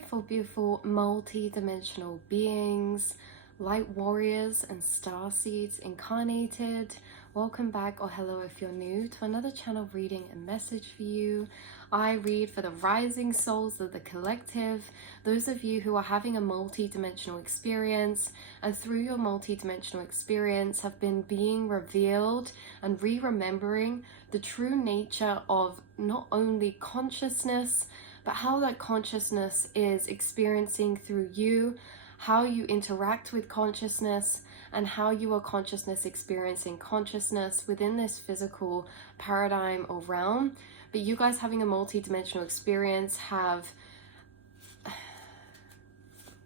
beautiful, beautiful multi-dimensional beings, light warriors and star seeds incarnated. Welcome back, or hello if you're new, to another channel reading and message for you. I read for the rising souls of the collective, those of you who are having a multi-dimensional experience, and through your multi-dimensional experience have been being revealed and re-remembering the true nature of not only consciousness, but how that consciousness is experiencing through you, how you interact with consciousness, and how you are consciousness experiencing consciousness within this physical paradigm or realm. But you guys having a multi-dimensional experience have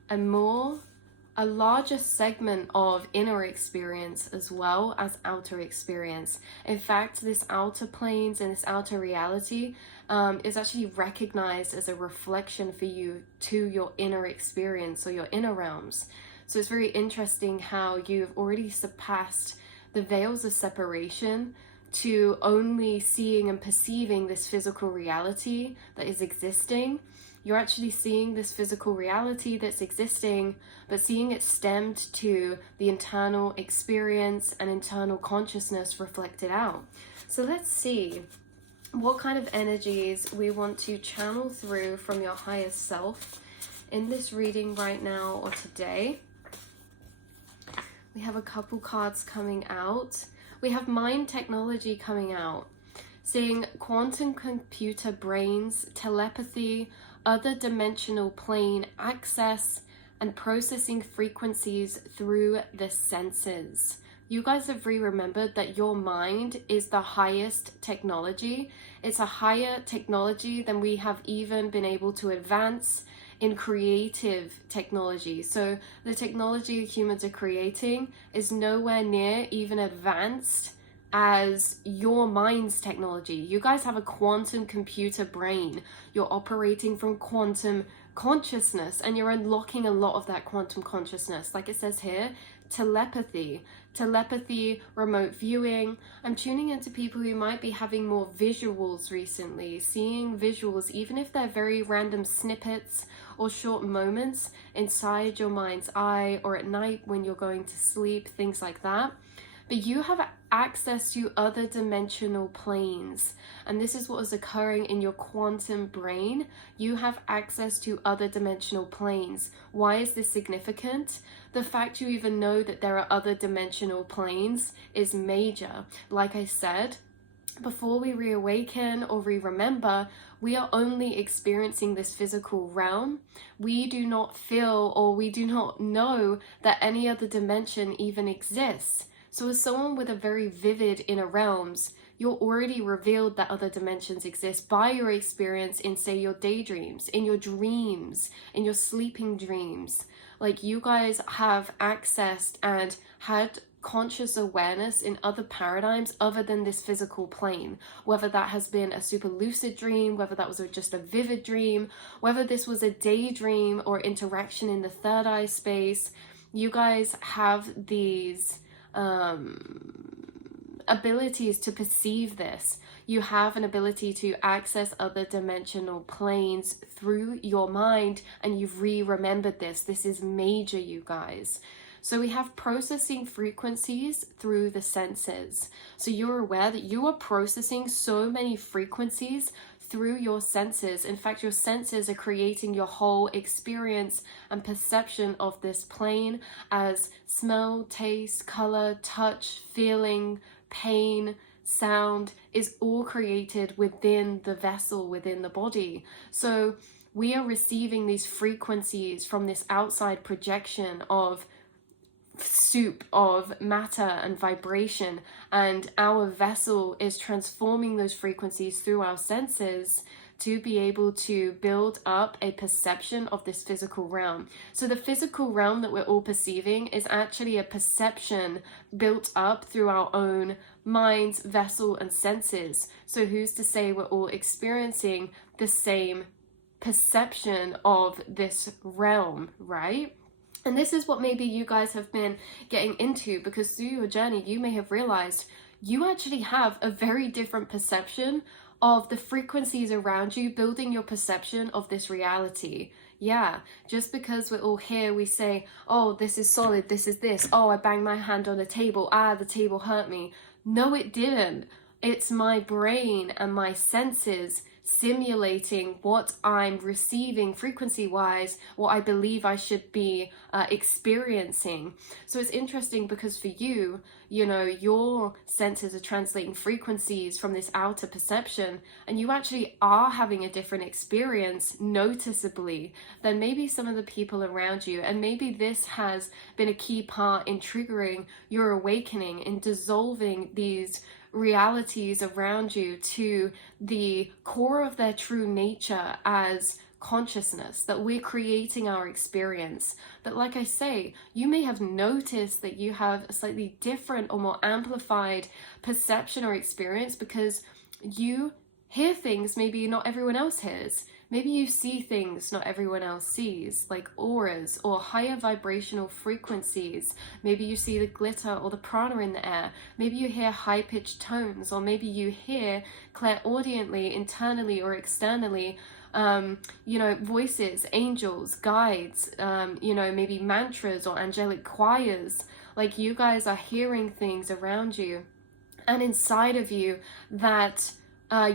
a larger segment of inner experience as well as outer experience. In fact, this outer planes and this outer reality is actually recognized as a reflection for you to your inner experience or your inner realms. So it's very interesting how you've already surpassed the veils of separation to only seeing and perceiving this physical reality that is existing. You're actually seeing this physical reality that's existing, but seeing it stemmed to the internal experience and internal consciousness reflected out. So let's see what kind of energies we want to channel through from your highest self in this reading right now or today. We have a couple cards coming out. We have mind technology coming out, seeing quantum computer brains, telepathy, other dimensional plane access, and processing frequencies through the senses. You guys have remembered that your mind is the highest technology. It's a higher technology than we have even been able to advance in creative technology. So the technology humans are creating is nowhere near even advanced as your mind's technology. You guys have a quantum computer brain. You're operating from quantum consciousness and you're unlocking a lot of that quantum consciousness. Like it says here, telepathy, remote viewing. I'm tuning into people who might be having more visuals recently, seeing visuals, even if they're very random snippets or short moments inside your mind's eye or at night when you're going to sleep, things like that. But you have access to other dimensional planes, and this is what is occurring in your quantum brain. You have access to other dimensional planes. Why is this significant? The fact you even know that there are other dimensional planes is major. Like I said, before we reawaken or re-remember, we are only experiencing this physical realm. We do not feel or we do not know that any other dimension even exists. So as someone with a very vivid inner realms, you're already revealed that other dimensions exist by your experience in, say, your daydreams, in your dreams, in your sleeping dreams. Like, you guys have accessed and had conscious awareness in other paradigms other than this physical plane, whether that has been a super lucid dream, whether that was just a vivid dream, whether this was a daydream or interaction in the third eye space. You guys have these abilities to perceive this. You have an ability to access other dimensional planes through your mind, and you've remembered this. This is major, you guys. So we have processing frequencies through the senses. So you're aware that you are processing so many frequencies through your senses. In fact, your senses are creating your whole experience and perception of this plane as smell, taste, color, touch, feeling, pain, sound is all created within the vessel, within the body. So we are receiving these frequencies from this outside projection of soup of matter and vibration, and our vessel is transforming those frequencies through our senses to be able to build up a perception of this physical realm. So the physical realm that we're all perceiving is actually a perception built up through our own minds, vessel, and senses. So who's to say we're all experiencing the same perception of this realm, right? And this is what maybe you guys have been getting into, because through your journey, you may have realized you actually have a very different perception of the frequencies around you building your perception of this reality. Yeah, just because we're all here, we say, oh, this is solid, this is this. Oh, I banged my hand on the table. Ah, the table hurt me. No, it didn't. It's my brain and my senses simulating what I'm receiving frequency wise, what I believe I should be experiencing. So it's interesting because for you, you know, your senses are translating frequencies from this outer perception, and you actually are having a different experience noticeably than maybe some of the people around you. And maybe this has been a key part in triggering your awakening, in dissolving these realities around you to the core of their true nature as consciousness, that we're creating our experience. But like I say, you may have noticed that you have a slightly different or more amplified perception or experience because you hear things maybe not everyone else hears. Maybe you see things not everyone else sees, like auras or higher vibrational frequencies. Maybe you see the glitter or the prana in the air. Maybe you hear high-pitched tones, or maybe you hear clairaudiently, internally or externally, you know, voices, angels, guides, you know, maybe mantras or angelic choirs. Like you guys are hearing things around you and inside of you that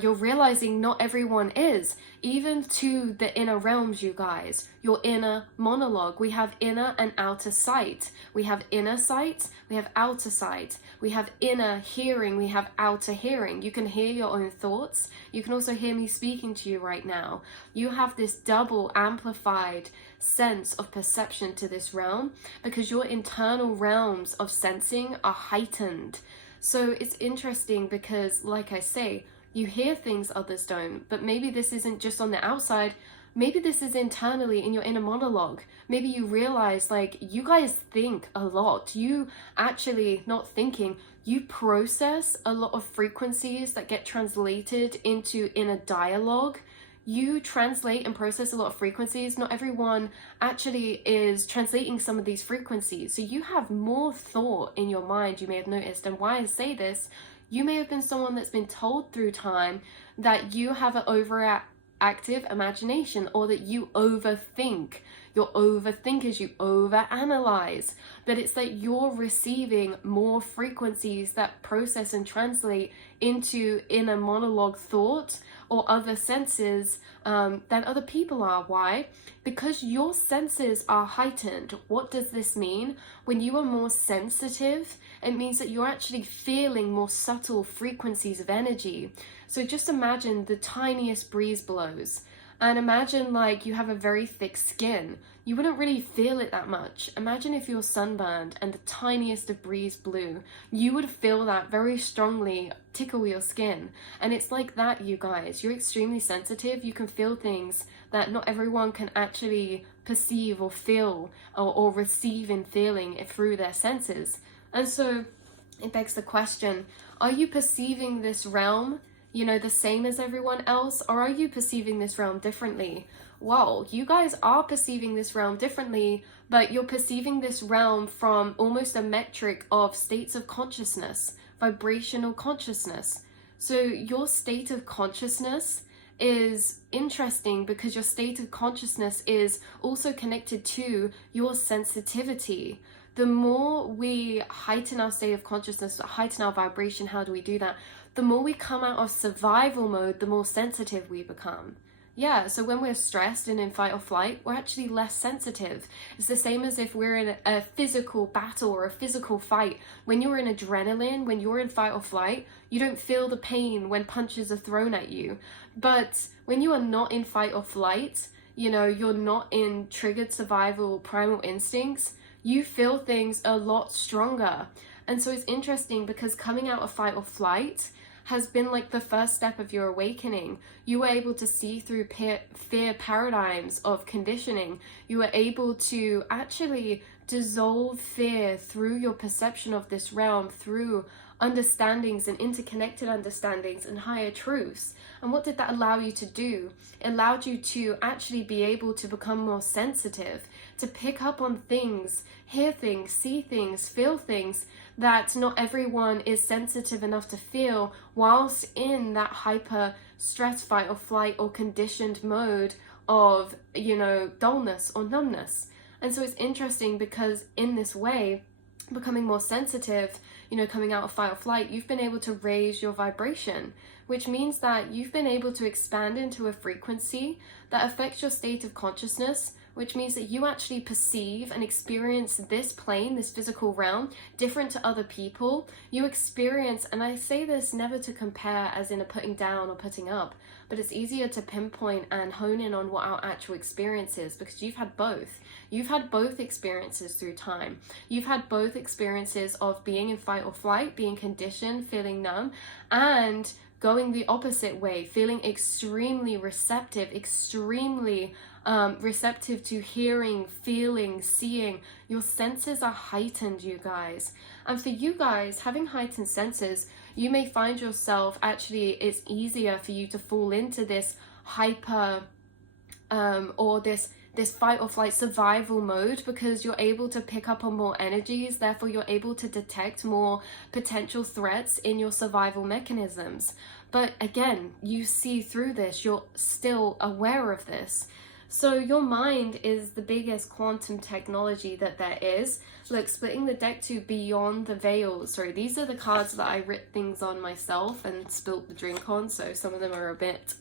you're realizing not everyone is, even to the inner realms, you guys, your inner monologue. We have inner and outer sight. We have inner sight, we have outer sight. We have inner hearing, we have outer hearing. You can hear your own thoughts. You can also hear me speaking to you right now. You have this double amplified sense of perception to this realm because your internal realms of sensing are heightened. So it's interesting because, like I say, you hear things others don't, but maybe this isn't just on the outside. Maybe this is internally in your inner monologue. Maybe you realize, like, you guys think a lot. You actually, not thinking, you process a lot of frequencies that get translated into inner dialogue. You translate and process a lot of frequencies. Not everyone actually is translating some of these frequencies. So you have more thought in your mind, you may have noticed. And why I say this, you may have been someone that's been told through time that you have an overactive imagination, or that you overthink. You're overthinkers, you overanalyze. But it's that you're receiving more frequencies that process and translate into inner monologue thought or other senses than other people are. Why? Because your senses are heightened. What does this mean? When you are more sensitive, it means that you're actually feeling more subtle frequencies of energy. So just imagine the tiniest breeze blows, and imagine like you have a very thick skin. You wouldn't really feel it that much. Imagine if you're sunburned and the tiniest of breeze blew. You would feel that very strongly tickle your skin. And it's like that, you guys. You're extremely sensitive. You can feel things that not everyone can actually perceive or feel or receive in feeling it through their senses. And so it begs the question, are you perceiving this realm, you know, the same as everyone else, or are you perceiving this realm differently? Well, you guys are perceiving this realm differently, but you're perceiving this realm from almost a metric of states of consciousness, vibrational consciousness. So your state of consciousness is interesting because your state of consciousness is also connected to your sensitivity. The more we heighten our state of consciousness, heighten our vibration, how do we do that? The more we come out of survival mode, the more sensitive we become. Yeah, so when we're stressed and in fight or flight, we're actually less sensitive. It's the same as if we're in a physical battle or a physical fight. When you're in adrenaline, when you're in fight or flight, you don't feel the pain when punches are thrown at you. But when you are not in fight or flight, you know, you're not in triggered survival primal instincts, you feel things a lot stronger. And so it's interesting because coming out of fight or flight has been like the first step of your awakening. You were able to see through fear paradigms of conditioning. You were able to actually dissolve fear through your perception of this realm, through understandings and interconnected understandings and higher truths. And what did that allow you to do? It allowed you to actually be able to become more sensitive, to pick up on things, hear things, see things, feel things that not everyone is sensitive enough to feel whilst in that hyper stress, fight or flight or conditioned mode of, dullness or numbness. And so it's interesting because in this way, becoming more sensitive, coming out of fight or flight, you've been able to raise your vibration, which means that you've been able to expand into a frequency that affects your state of consciousness, which means that you actually perceive and experience this plane, this physical realm, different to other people. You experience, and I say this never to compare as in a putting down or putting up, but it's easier to pinpoint and hone in on what our actual experience is, because you've had both. You've had both experiences through time. You've had both experiences of being in fight or flight, being conditioned, feeling numb, and going the opposite way, feeling extremely receptive, extremely receptive to hearing, feeling, seeing. Your senses are heightened, you guys. And for you guys, having heightened senses, you may find yourself, actually, it's easier for you to fall into this hyper or this fight or flight survival mode, because you're able to pick up on more energies, therefore you're able to detect more potential threats in your survival mechanisms. But again, you see through this, you're still aware of this. So your mind is the biggest quantum technology that there is. Look, splitting the deck to Beyond the Veils. Sorry, these are the cards that I writ things on myself and spilt the drink on, so some of them are a bit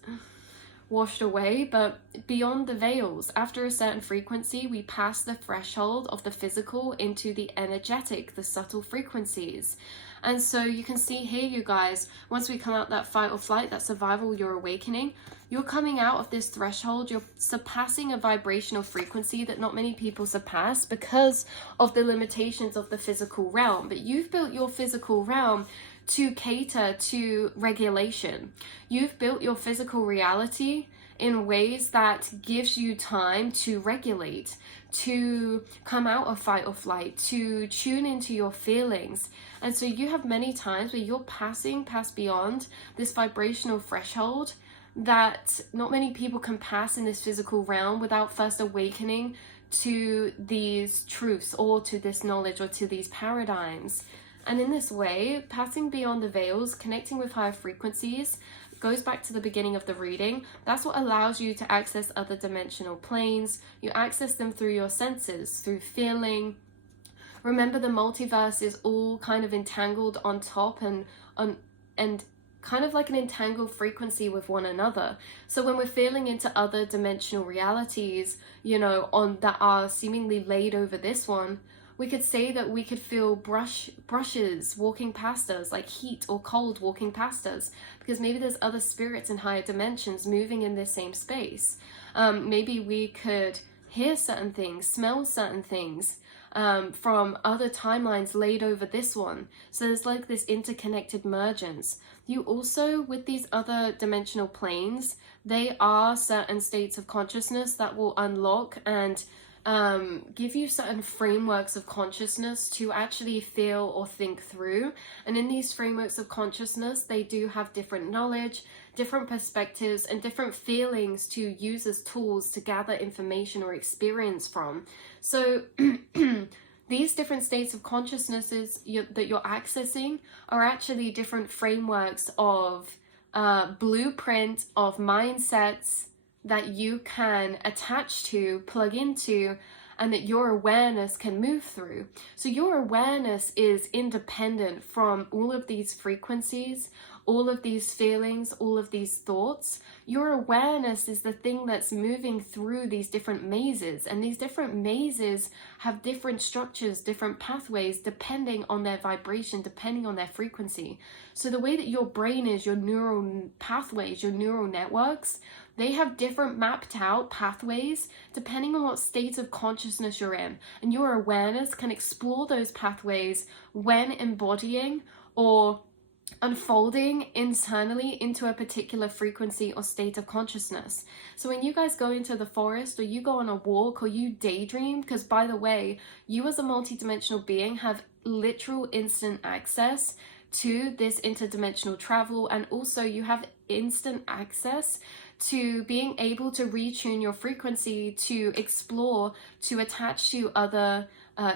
washed away. But beyond the veils, after a certain frequency, we pass the threshold of the physical into the energetic, the subtle frequencies. And so you can see here, you guys, once we come out that fight or flight, that survival, you're awakening, you're coming out of this threshold, you're surpassing a vibrational frequency that not many people surpass because of the limitations of the physical realm. But you've built your physical realm to cater to regulation. You've built your physical reality in ways that gives you time to regulate, to come out of fight or flight, to tune into your feelings. And so you have many times where you're passing past beyond this vibrational threshold that not many people can pass in this physical realm without first awakening to these truths or to this knowledge or to these paradigms. And in this way, passing beyond the veils, connecting with higher frequencies, goes back to the beginning of the reading. That's what allows you to access other dimensional planes. You access them through your senses, through feeling. Remember, the multiverse is all kind of entangled on top and kind of like an entangled frequency with one another. So when we're feeling into other dimensional realities, that are seemingly laid over this one, we could say that we could feel brushes walking past us, like heat or cold walking past us, because maybe there's other spirits in higher dimensions moving in this same space. Maybe we could hear certain things, smell certain things from other timelines laid over this one. So there's like this interconnected mergence. You also, with these other dimensional planes, they are certain states of consciousness that will unlock and give you certain frameworks of consciousness to actually feel or think through. And in these frameworks of consciousness, they do have different knowledge, different perspectives, and different feelings to use as tools to gather information or experience from. So these different states of consciousnesses that you're accessing are actually different frameworks of blueprint of mindsets that you can attach to, plug into, and that your awareness can move through. So your awareness is independent from all of these frequencies, all of these feelings, all of these thoughts. Your awareness is the thing that's moving through these different mazes, and these different mazes have different structures, different pathways, depending on their vibration, depending on their frequency. So the way that your brain is, your neural pathways, your neural networks, they have different mapped out pathways depending on what state of consciousness you're in. And your awareness can explore those pathways when embodying or unfolding internally into a particular frequency or state of consciousness. So when you guys go into the forest, or you go on a walk, or you daydream, because by the way, you as a multidimensional being have literal instant access to this interdimensional travel, and also you have instant access to being able to retune your frequency, to explore, to attach to other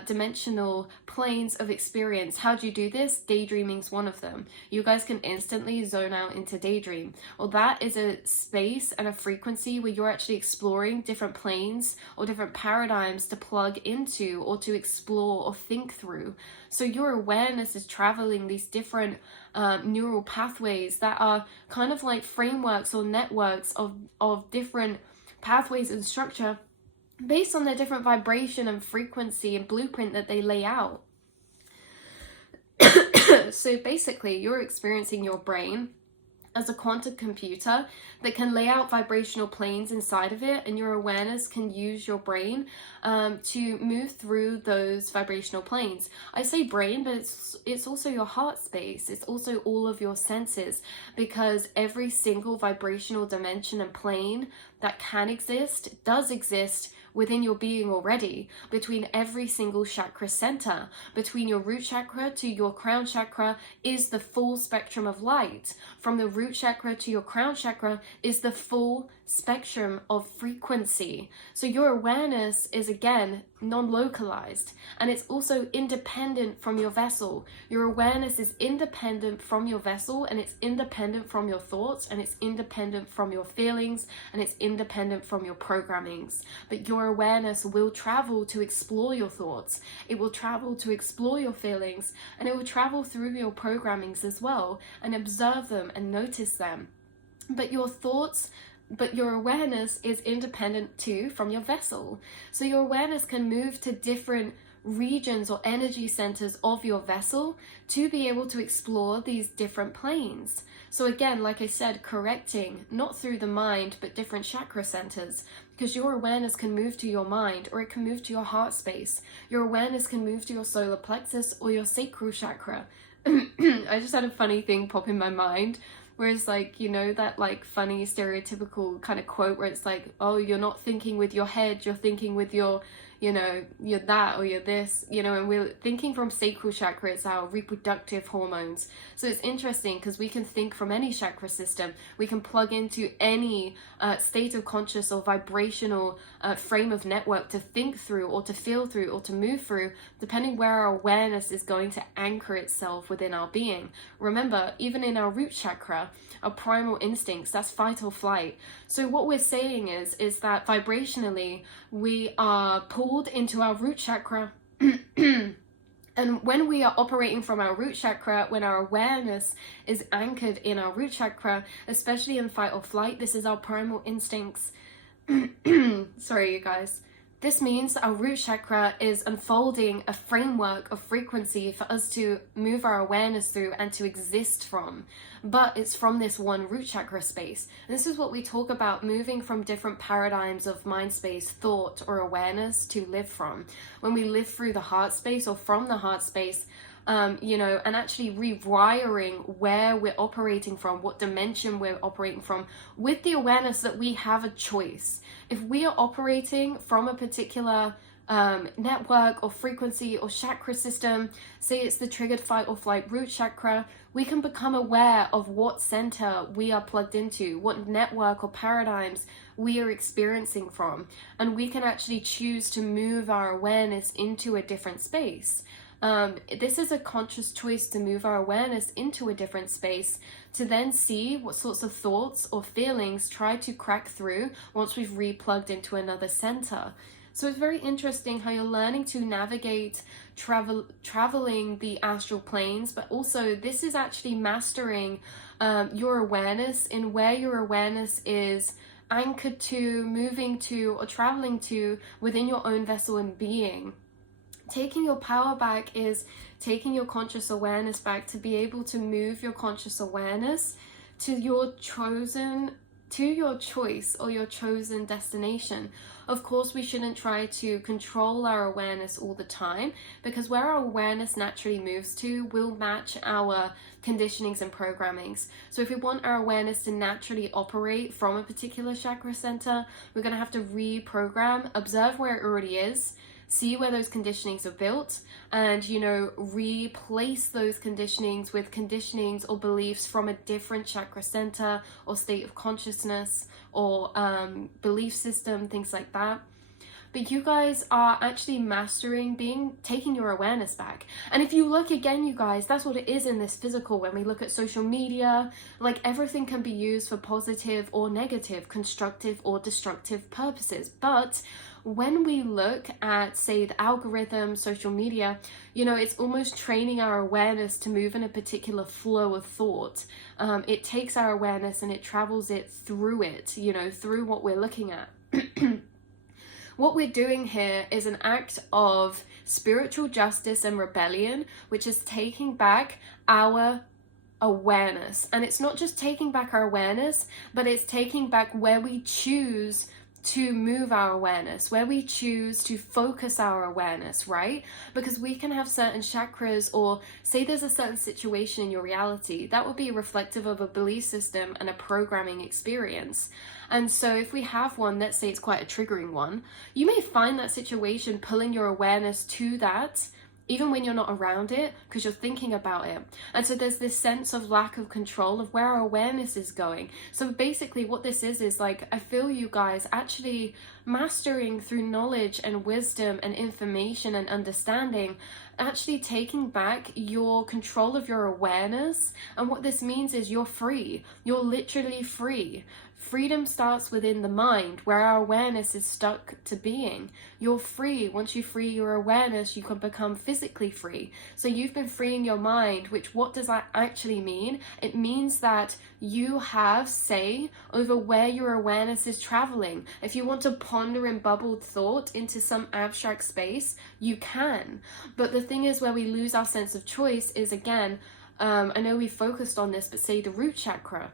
dimensional planes of experience. How do you do this? Daydreaming is one of them. You guys can instantly zone out into daydream. Well, that is a space and a frequency where you're actually exploring different planes or different paradigms to plug into or to explore or think through. So your awareness is traveling these different neural pathways that are kind of like frameworks or networks of different pathways and structure based on their different vibration and frequency and blueprint that they lay out. So basically, you're experiencing your brain as a quantum computer that can lay out vibrational planes inside of it, and your awareness can use your brain to move through those vibrational planes. I say brain, but it's also your heart space. It's also all of your senses, because every single vibrational dimension and plane that can exist does exist within your being already, between every single chakra center. Between your root chakra to your crown chakra is the full spectrum of light. From the root chakra to your crown chakra is the full spectrum of frequency. So your awareness is, again, non-localized, and it's also independent from your vessel. Your awareness is independent from your vessel, and it's independent from your thoughts, and it's independent from your feelings, and it's independent from your programmings. But your awareness will travel to explore your thoughts, it will travel to explore your feelings, and it will travel through your programmings as well, and observe them and notice them. But your awareness is independent too from your vessel. So your awareness can move to different regions or energy centers of your vessel to be able to explore these different planes. So again, like I said, correcting, not through the mind, but different chakra centers, because your awareness can move to your mind, or it can move to your heart space. Your awareness can move to your solar plexus or your sacral chakra. I just had a funny thing pop in my mind. Whereas, like, you know, that like funny stereotypical kind of quote where it's like, oh, you're not thinking with your head, you're thinking with your, you know, you're that or you're this, you know, and we're thinking from sacral chakra, it's our reproductive hormones. So it's interesting because we can think from any chakra system. We can plug into any state of conscious or vibrational frame of network to think through or to feel through or to move through, depending where our awareness is going to anchor itself within our being. Remember, even in our root chakra, our primal instincts, that's fight or flight. So what we're saying is that vibrationally, we are pulled into our root chakra. And when we are operating from our root chakra, when our awareness is anchored in our root chakra, especially in fight or flight, this is our primal instincts. Sorry, you guys. This means our root chakra is unfolding a framework of frequency for us to move our awareness through and to exist from. But it's from this one root chakra space. And this is what we talk about, moving from different paradigms of mind space, thought, or awareness to live from. When we live through the heart space or from the heart space, you know, and actually rewiring where we're operating from, what dimension we're operating from, with the awareness that we have a choice. If we are operating from a particular network or frequency or chakra system, say it's the triggered fight or flight root chakra, we can become aware of what center we are plugged into, what network or paradigms we are experiencing from, and we can actually choose to move our awareness into a different space. This is a conscious choice to move our awareness into a different space, to then see what sorts of thoughts or feelings try to crack through once we've replugged into another center. So it's very interesting how you're learning to navigate traveling the astral planes, but also this is actually mastering your awareness in where your awareness is anchored to, moving to, or traveling to within your own vessel and being. Taking your power back is taking your conscious awareness back to be able to move your conscious awareness to your choice or your chosen destination. Of course, we shouldn't try to control our awareness all the time, because where our awareness naturally moves to will match our conditionings and programmings. So if we want our awareness to naturally operate from a particular chakra center, we're going to have to reprogram, observe where it already is, see where those conditionings are built, and, you know, replace those conditionings with conditionings or beliefs from a different chakra center or state of consciousness or belief system, things like that. But you guys are actually mastering taking your awareness back. And if you look again, you guys, that's what it is in this physical. When we look at social media, like, everything can be used for positive or negative, constructive or destructive purposes. But when we look at, say, the algorithm, social media, you know, it's almost training our awareness to move in a particular flow of thought. It takes our awareness and it travels it, you know, through what we're looking at. What we're doing here is an act of spiritual justice and rebellion, which is taking back our awareness. And it's not just taking back our awareness, but it's taking back where we choose to move our awareness, where we choose to focus our awareness, right? Because we can have certain chakras, or say there's a certain situation in your reality that would be reflective of a belief system and a programming experience. And so if we have one, let's say it's quite a triggering one, you may find that situation pulling your awareness to that even when you're not around it, because you're thinking about it. And so there's this sense of lack of control of where our awareness is going. So basically what this is like, I feel you guys actually mastering through knowledge and wisdom and information and understanding, actually taking back your control of your awareness. And what this means is you're free. You're literally free. Freedom starts within the mind, where our awareness is stuck to being. You're free. Once you free your awareness, you can become physically free. So you've been freeing your mind, which, what does that actually mean? It means that you have say over where your awareness is traveling. If you want to ponder in bubbled thought into some abstract space, you can. But the thing is, where we lose our sense of choice is, again, I know we focused on this, but say the root chakra.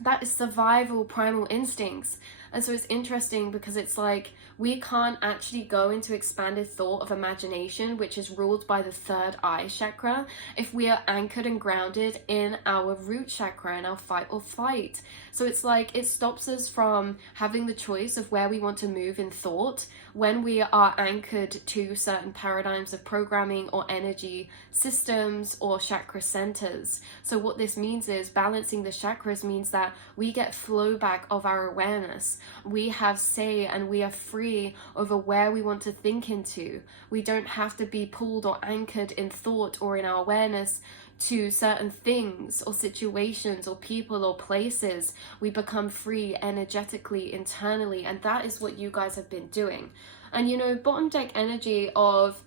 That is survival, primal instincts. And so it's interesting because it's like we can't actually go into expanded thought of imagination, which is ruled by the third eye chakra, if we are anchored and grounded in our root chakra and our fight or flight. So it's like it stops us from having the choice of where we want to move in thought when we are anchored to certain paradigms of programming or energy systems or chakra centers. So what this means is balancing the chakras means that we get flow back of our awareness. We have say and we are free over where we want to think into. We don't have to be pulled or anchored in thought or in our awareness to certain things or situations or people or places. We become free energetically, internally, and that is what you guys have been doing. And you know, bottom deck energy of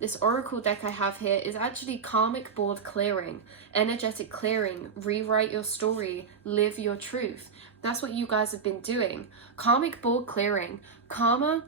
this oracle deck I have here is actually karmic board clearing, energetic clearing, rewrite your story, live your truth. That's what you guys have been doing. Karmic board clearing. Karma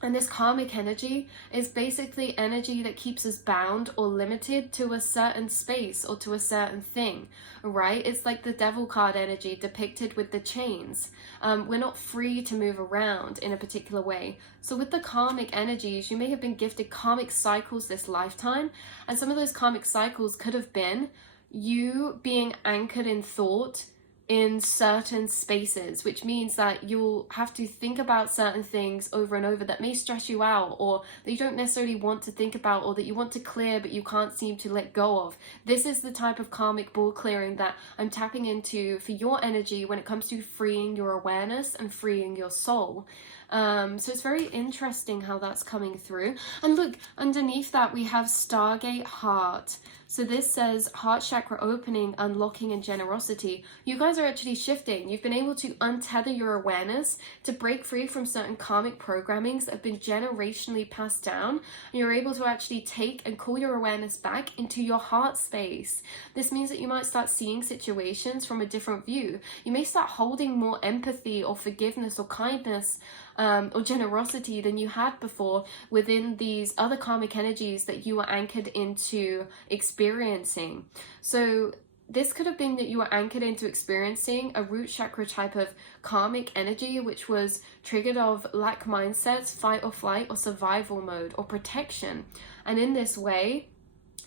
and this karmic energy is basically energy that keeps us bound or limited to a certain space or to a certain thing, right? It's like the devil card energy depicted with the chains. We're not free to move around in a particular way. So with the karmic energies, you may have been gifted karmic cycles this lifetime. And some of those karmic cycles could have been you being anchored in thought in certain spaces, which means that you'll have to think about certain things over and over that may stress you out, or that you don't necessarily want to think about, or that you want to clear but you can't seem to let go of. This is the type of karmic board clearing that I'm tapping into for your energy when it comes to freeing your awareness and freeing your soul. So it's very interesting how that's coming through. And look, underneath that we have Stargate Heart. So this says heart chakra opening, unlocking, and generosity. You guys are actually shifting. You've been able to untether your awareness to break free from certain karmic programmings that have been generationally passed down. And you're able to actually take and call your awareness back into your heart space. This means that you might start seeing situations from a different view. You may start holding more empathy or forgiveness or kindness or generosity than you had before within these other karmic energies that you were anchored into experiencing. So this could have been that you were anchored into experiencing a root chakra type of karmic energy, which was triggered of lack mindsets, fight or flight, or survival mode, or protection. And in this way,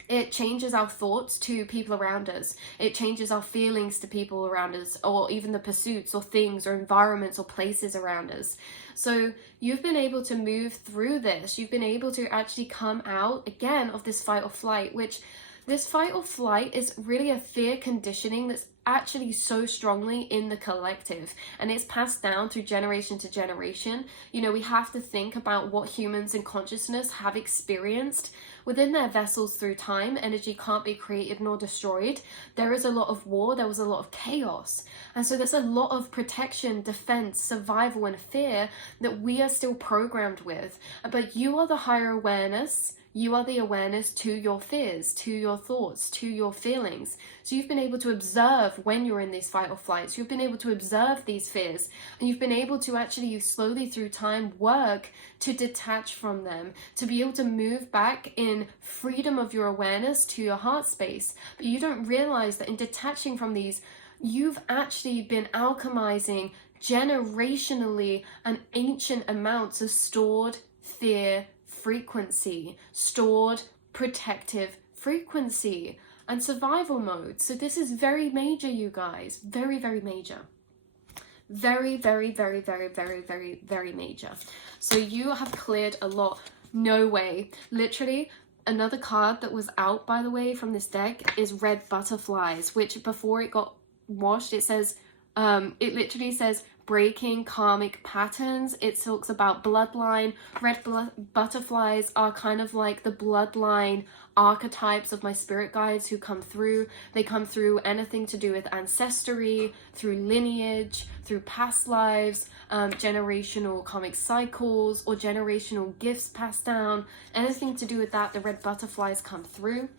It changes our thoughts to people around us. It changes our feelings to people around us, or even the pursuits or things or environments or places around us. So you've been able to move through this. You've been able to actually come out again of this fight or flight, which this fight or flight is really a fear conditioning that's actually so strongly in the collective, and it's passed down through generation to generation. You know, we have to think about what humans in consciousness have experienced within their vessels through time. Energy can't be created nor destroyed. There is a lot of war, there was a lot of chaos, and so there's a lot of protection, defense, survival, and fear that we are still programmed with. But you are the higher awareness. You are the awareness to your fears, to your thoughts, to your feelings. So you've been able to observe when you're in these fight or flights. You've been able to observe these fears, and you've been able to actually slowly through time work to detach from them, to be able to move back in freedom of your awareness to your heart space. But you don't realize that in detaching from these, you've actually been alchemizing generationally an ancient amounts of stored fear frequency, stored protective frequency, and survival mode. So this is very major, you guys. Very, very major. Very, very, very, very, very, very, very major. So you have cleared a lot. No way. Literally, another card that was out, by the way, from this deck is Red Butterflies, which before it got washed, it says, it literally says, breaking karmic patterns. It talks about bloodline. Red butterflies are kind of like the bloodline archetypes of my spirit guides who come through. They come through anything to do with ancestry, through lineage, through past lives, generational karmic cycles, or generational gifts passed down. Anything to do with that, the red butterflies come through.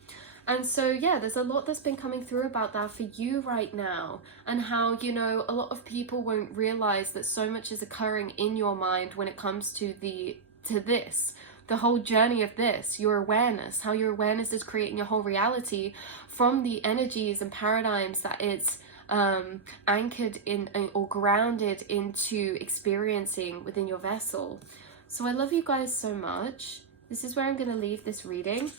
And so, yeah, there's a lot that's been coming through about that for you right now, and how, you know, a lot of people won't realize that so much is occurring in your mind when it comes to this, the whole journey of this, your awareness, how your awareness is creating your whole reality from the energies and paradigms that it's anchored in or grounded into experiencing within your vessel. So I love you guys so much. This is where I'm going to leave this reading.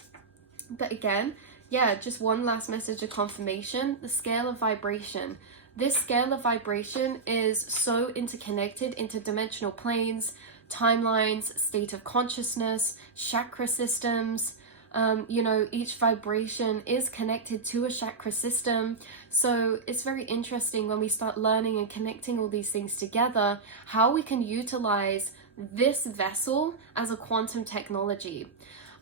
But again, yeah, just one last message of confirmation. The scale of vibration. This scale of vibration is so interconnected, interdimensional planes, timelines, state of consciousness, chakra systems. You know, each vibration is connected to a chakra system. So it's very interesting when we start learning and connecting all these things together, how we can utilize this vessel as a quantum technology.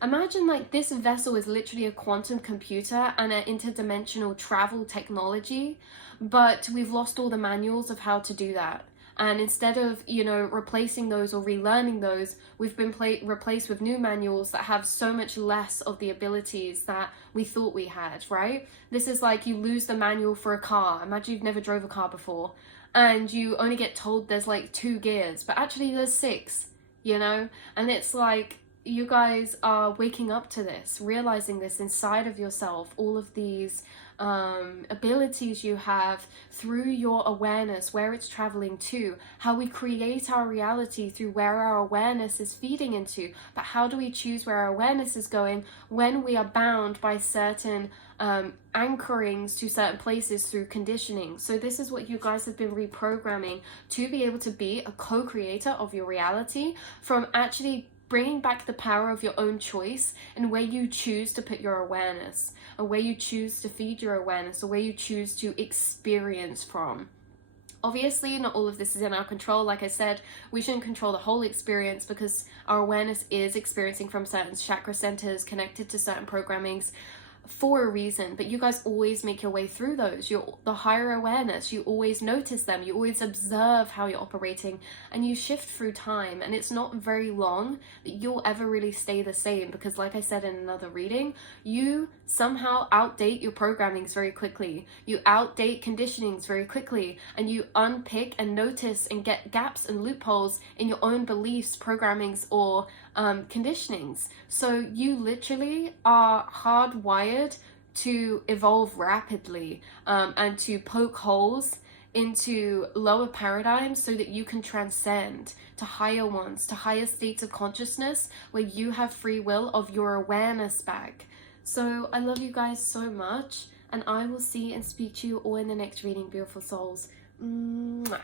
Imagine like this vessel is literally a quantum computer and an interdimensional travel technology, but we've lost all the manuals of how to do that. And instead of, you know, replacing those or relearning those, we've been replaced with new manuals that have so much less of the abilities that we thought we had, right? This is like you lose the manual for a car. Imagine you've never drove a car before and you only get told there's like 2 gears, but actually there's 6, you know? And it's like, you guys are waking up to this, realizing this inside of yourself, all of these abilities you have through your awareness, where it's traveling to, how we create our reality through where our awareness is feeding into. But how do we choose where our awareness is going when we are bound by certain anchorings to certain places through conditioning? So this is what you guys have been reprogramming to be able to be a co-creator of your reality, from actually bringing back the power of your own choice and where you choose to put your awareness, or where you choose to feed your awareness, or where you choose to experience from. Obviously, not all of this is in our control. Like I said, we shouldn't control the whole experience because our awareness is experiencing from certain chakra centers connected to certain programmings for a reason, but you guys always make your way through those. You're the higher awareness, you always notice them, you always observe how you're operating, and you shift through time. And it's not very long that you'll ever really stay the same, because like I said in another reading, you somehow outdate your programmings very quickly, you outdate conditionings very quickly, and you unpick and notice and get gaps and loopholes in your own beliefs, programmings, or conditionings. So you literally are hardwired to evolve rapidly and to poke holes into lower paradigms so that you can transcend to higher ones, to higher states of consciousness where you have free will of your awareness back. So I love you guys so much, and I will see and speak to you all in the next reading, beautiful souls. Mwah.